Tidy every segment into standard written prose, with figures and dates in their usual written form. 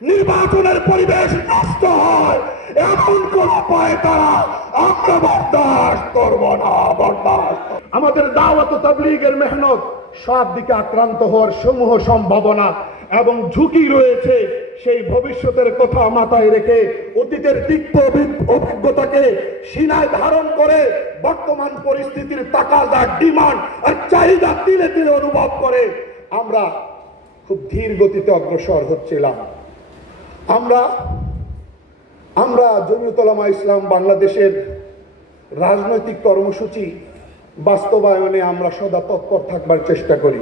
নির্বাচনের পরিবেশ নষ্ট হয় এমন কোন পায়তারা আমরা বরদাস্ত করব না, বরদাস্ত। আমাদের দাওয়াত ও তাবলীগের মেহনত সব দিকে আক্রান্ত হওয়ার সমূহ সম্ভাবনা এবং ঝুঁকি রয়েছে। সেই ভবিষ্যতের কথা মাথায় রেখে অতীতের তিক্ত অভিজ্ঞতাকে সিনায় ধারণ করে বর্তমান পরিস্থিতির তাকাদা, ডিমান্ড আর চাহিদা তিলে তিলে অনুভব করে আমরা খুব ধীর গতিতে অগ্রসর হচ্ছিলাম। আমরা জমিয়তুল উলামা ইসলাম বাংলাদেশের রাজনৈতিক কর্মসূচি বাস্তবায়নে আমরা সদা তৎপর থাকবার চেষ্টা করি,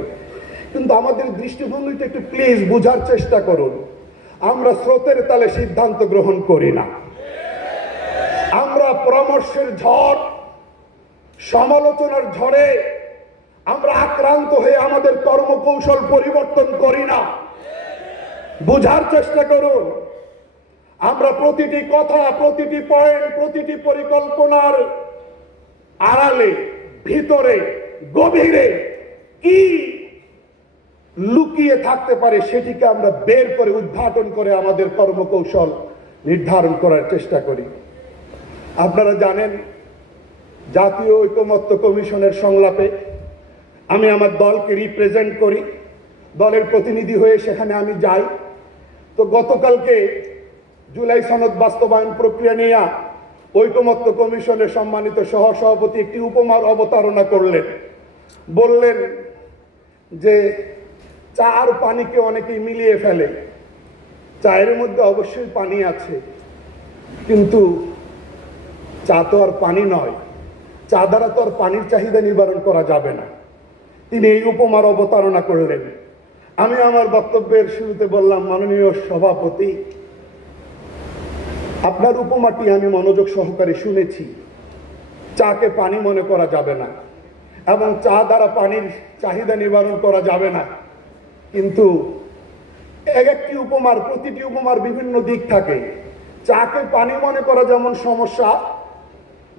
কিন্তু আমাদের দৃষ্টিভঙ্গিটা একটু প্লিজ বোঝার চেষ্টা করুন। আমরা স্রোতের তালে সিদ্ধান্ত গ্রহণ করি না। আমরা পরামর্শের ঝড়, সমালোচনার ঝড়ে আমরা আক্রান্ত হয়ে আমাদের কর্মকৌশল পরিবর্তন করি না। বোঝার চেষ্টা করুন। আমরা প্রতিটি কথা, প্রতিটি পয়েন্ট, প্রতিটি পরিকল্পনার আড়ালে, ভিতরে, গভীরে কি লুকিয়ে থাকতে পারে সেটিকে আমরা বের করে উদ্ঘাটন করে আমাদের কর্মকৌশল নির্ধারণ করার চেষ্টা করি। আপনারা জানেন, জাতীয় ঐকমত্য কমিশনের সংলাপে আমি আমার দলকে রিপ্রেজেন্ট করি, দলের প্রতিনিধি হয়ে সেখানে আমি যাই। তো গতকালকে জুলাই সনদ বাস্তবায়ন প্রক্রিয়া নিয়ে ঐকমত্য কমিশনের সম্মানিত সহসভাপতি একটি উপমার অবতারণা করলেন। বললেন যে চা আর পানিকে অনেকেই মিলিয়ে ফেলে। চায়ের মধ্যে অবশ্যই পানি আছে, কিন্তু চা তো আর পানি নয়, চা দ্বারা তো আর পানির চাহিদা নিবারণ করা যাবে না। তিনি এই উপমার অবতারণা করলেন। আমি আমার বক্তব্যের শুরুতে বললাম, মাননীয় সভাপতি, আপনার উপমাটি আমি মনোযোগ সহকারে শুনেছি। চাকে পানি মনে করা যাবে না এবং চা দ্বারা পানির চাহিদা নিবারণ করা যাবে না, কিন্তু এক একটি উপমার, প্রতিটি উপমার বিভিন্ন দিক থাকে। চাকে পানি মনে করা যেমন সমস্যা,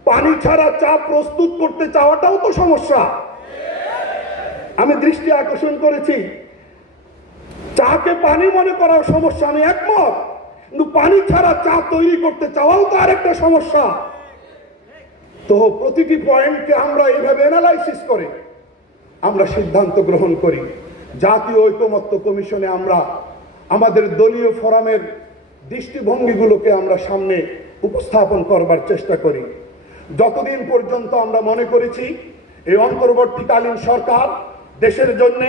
পানি ছাড়া চা প্রস্তুত করতে চাওয়াটাও তো সমস্যা। আমি দৃষ্টি আকর্ষণ করেছি, চাকে পানি মনে করার সমস্যা, আমি একমত, কিন্তু পানি ছাড়া চা তৈরি করতে চাওয়াও তো আরেকটা সমস্যা। তো প্রতিটি পয়েন্টকে আমরা এইভাবে অ্যানালাইসিস করে আমরা সিদ্ধান্ত গ্রহণ করি। জাতীয় ঐকমত্য কমিশনে আমরা আমাদের দলীয় ফোরামের দৃষ্টিভঙ্গিগুলোকে আমরা সামনে উপস্থাপন করবার চেষ্টা করি। যতদিন পর্যন্ত আমরা মনে করেছি এই অন্তর্বর্তীকালীন সরকার দেশের জন্য,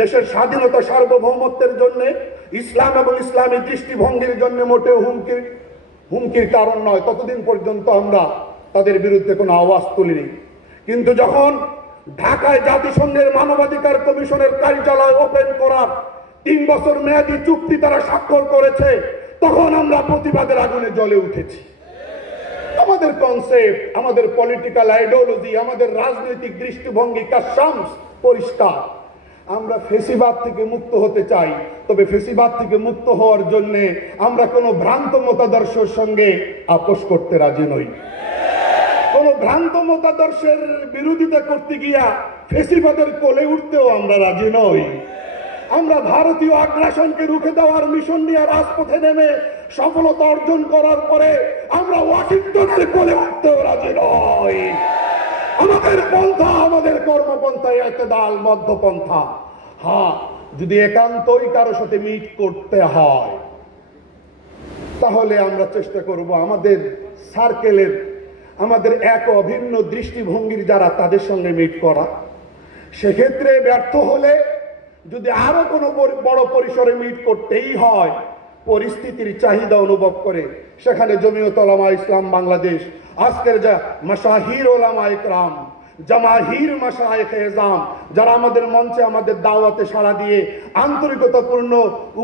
দেশের স্বাধীনতা সার্বভৌমত্বের জন্য, ইসলাম এবং ইসলামী দৃষ্টিভঙ্গির জন্য মোটেও হুমকির কারণ নয়, ততদিন পর্যন্ত আমরা তাদের বিরুদ্ধে কোনো আওয়াজ তুলিনি। কিন্তু যখন ঢাকায় জাতিসংঘের মানবাধিকার কমিশনের কার্যালয় ওপেন করার 3 বছর মেয়াদী চুক্তি তারা স্বাক্ষর করেছে, তখন আমরা প্রতিবাদের আগুনে জ্বলে উঠেছি। আমাদের কনসেপ্ট, আমাদের পলিটিক্যাল আইডিওলজি, আমাদের রাজনৈতিক দৃষ্টিভঙ্গি কাশামস পরিষ্কার। আমরা ফেসিবাদ থেকে মুক্ত হতে চাই, তবে ফেসিবাদ থেকে মুক্ত হওয়ার জন্য আমরা কোনো ভ্রান্ত মতাদর্শের সঙ্গে আপোষ করতে রাজি নই। কোন ভ্রান্ত মতাদর্শের বিরোধিতা করতে গিয়া ফেসিবাদের কোলে উঠতেও আমরা রাজি নই। আমরা ভারতীয় আগ্রাসনকে রুখে দেওয়ার মিশন নিয়ে রাজপথে নেমে সফলতা অর্জন করার পরে আমরা ওয়াশিংটনের কোলে উঠতেও রাজি নই। আমাদের পন্থা, আমাদের কর্মপন্থা এতেদাল, মধ্যপন্থা। হ্যাঁ, যদি একান্তই কারো সাথে মিট করতে হয় তাহলে আমরা চেষ্টা করব আমাদের সার্কেলের, আমাদের এক অভিন্ন দৃষ্টিভঙ্গির যারা, তাদের সঙ্গে মিট করা। সেক্ষেত্রে ব্যর্থ হলে যদি আরো কোনো বড় পরিসরে মিট করতেই হয়, পরিস্থিতির চাহিদা অনুভব করে সেখানে জমিয়তুল উলামা ইসলাম বাংলাদেশ, আজকের যা মাশাহির উলামা ইকরাম, জামাহির মাশায়েখে এজাম, যারা আমাদের মঞ্চে আমাদের দাওয়াতে সাড়া দিয়ে আন্তরিকতাপূর্ণ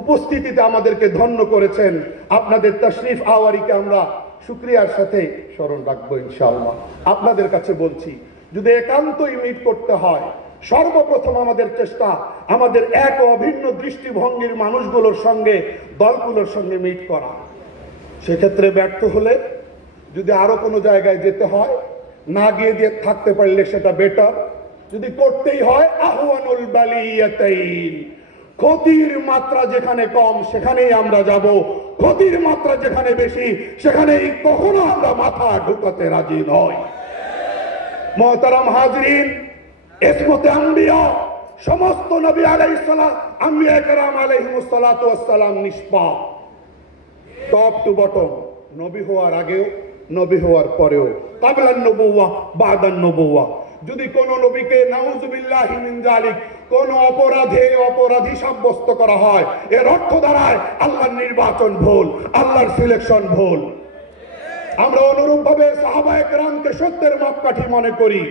উপস্থিতিতে আমাদেরকে ধন্য করেছেন, আপনাদের তাশরিফ আওয়ারিকে আমরা শুকরিয়ার সাথে স্মরণ রাখবো ইনশাআল্লাহ। আপনাদের কাছে বলছি, যদি একান্তই মিট করতে হয়, সর্বপ্রথম আমাদের চেষ্টা আমাদের এক অভিন্ন দৃষ্টিভঙ্গির মানুষগুলোর সঙ্গে, দলগুলোর সঙ্গে মিট করা। সেক্ষেত্রে ব্যর্থ হলে যদি আরো কোনো জায়গায় যেতে হয়, না গিয়ে দিয়ে থাকতে পারলে সেটা বেটার। যদি করতেই হয়, আহওয়ানুল বালিয়াতাইন, ক্ষতির মাত্রা যেখানে কম সেখানেই আমরা যাব, ক্ষতির মাত্রা যেখানে বেশি সেখানেই কখনো আমরা মাথা ঢুকাতে রাজি নই। মুহতারাম হাজরিন, ইসমতে আম্বিয়া, সমস্ত নবী আলাইহিস সালাম, আম্বিয়া কেরাম আলাইহিমুস সালাতু ওয়াস সালাম নিষ্পাপ, টপ টু বটম, নবী হওয়ার আগেও নবী হওয়ার পরেও, কাবলান নবুওয়া বাদান নবুওয়া। যদি কোন নবীকে নাউযুবিল্লাহি মিন যালিক কোন অপরাধী সাব্যস্ত করা হয়, এর অর্থ দাঁড়ায় আল্লাহর নির্বাচন ভুল, আল্লাহর সিলেকশন ভুল। আমরা অনুরূপভাবে সাহাবায়ে কেরামকে সত্যের মাপকাঠি মনে করি।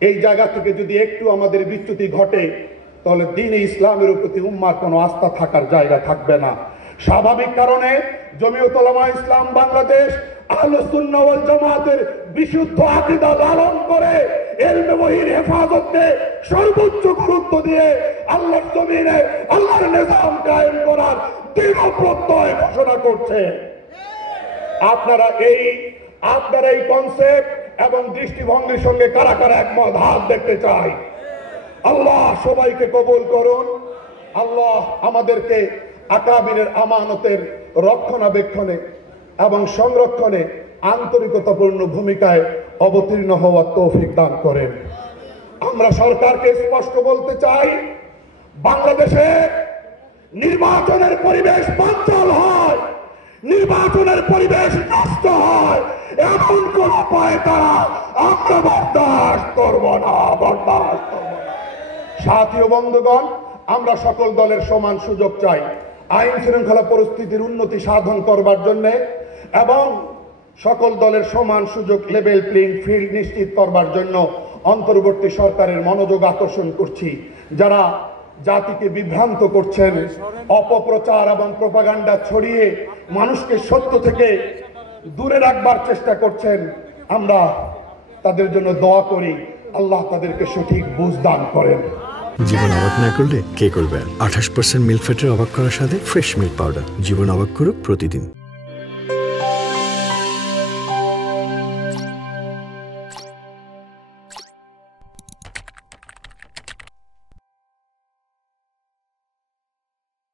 এই জায়গা থেকে যদি একটু আমাদের বিচ্যুতি ঘটে, তাহলে দ্বীন-ই ইসলামের প্রতি উম্মার কোনো আস্থা থাকার জায়গা থাকবে না। স্বাভাবিক কারণে জমিয়ত উলামা ইসলাম বাংলাদেশ আহলুস সুন্নাহ ওয়াল জামাতের বিশুদ্ধ আকীদা লালন করে ইলমে ওহীর হেফাজতে সর্বোচ্চ গুরুত্ব দিয়ে আল্লাহর জমিনে আল্লাহর নিজাম কায়েম করার দৃঢ় প্রত্যয় ঘোষণা করছে। আপনারা এই কনসেপ্ট এবং দৃষ্টিভঙ্গির সঙ্গে কারা কারা একমত, হাত দেখতে চাই। আল্লাহ সবাইকে কবুল করুন। আল্লাহ আমাদেরকে আকাবিরের আমানতের রক্ষণাবেক্ষণে এবং সংরক্ষণে আন্তরিকতাপূর্ণ ভূমিকায় অবতীর্ণ হওয়ার তৌফিক দান করেন। আমরা সরকারকে স্পষ্ট বলতে চাই, বাংলাদেশে নির্বাচনের পরিবেশ বানচাল হয়, নির্বাচনের পরিবেশ নষ্ট হয়, এমন কোন উপায় তারা আমরা বরদাস্ত করব না। সাথী ও বন্ধুগণ, আমরা সকল দলের সমান সুযোগ চাই আইন শৃঙ্খলা পরিস্থিতির উন্নতি সাধন করবার জন্য এবং সকল দলের সমান সুযোগ লেভেল প্লেইং ফিল্ড নিশ্চিত করবার জন্য অন্তর্বর্তী সরকারের মনোযোগ আকর্ষণ করছি। যারা জাতিকে বিভ্রান্ত করছেন, অপপ্রচার এবং প্রোপাগান্ডা ছড়িয়ে মানুষকে সত্য থেকে দূরে রাখবার চেষ্টা করছেন, আমরা তাদের জন্য দোয়া করি, আল্লাহ তাদেরকে সঠিক বুঝ দান করেন। জীবন অবাক না করলে কে করবে? 28% মিল্ক ফ্যাটের অবাক করার সাথে ফ্রেশ মিল্ক পাউডার। জীবন অবাক করুক প্রতিদিন।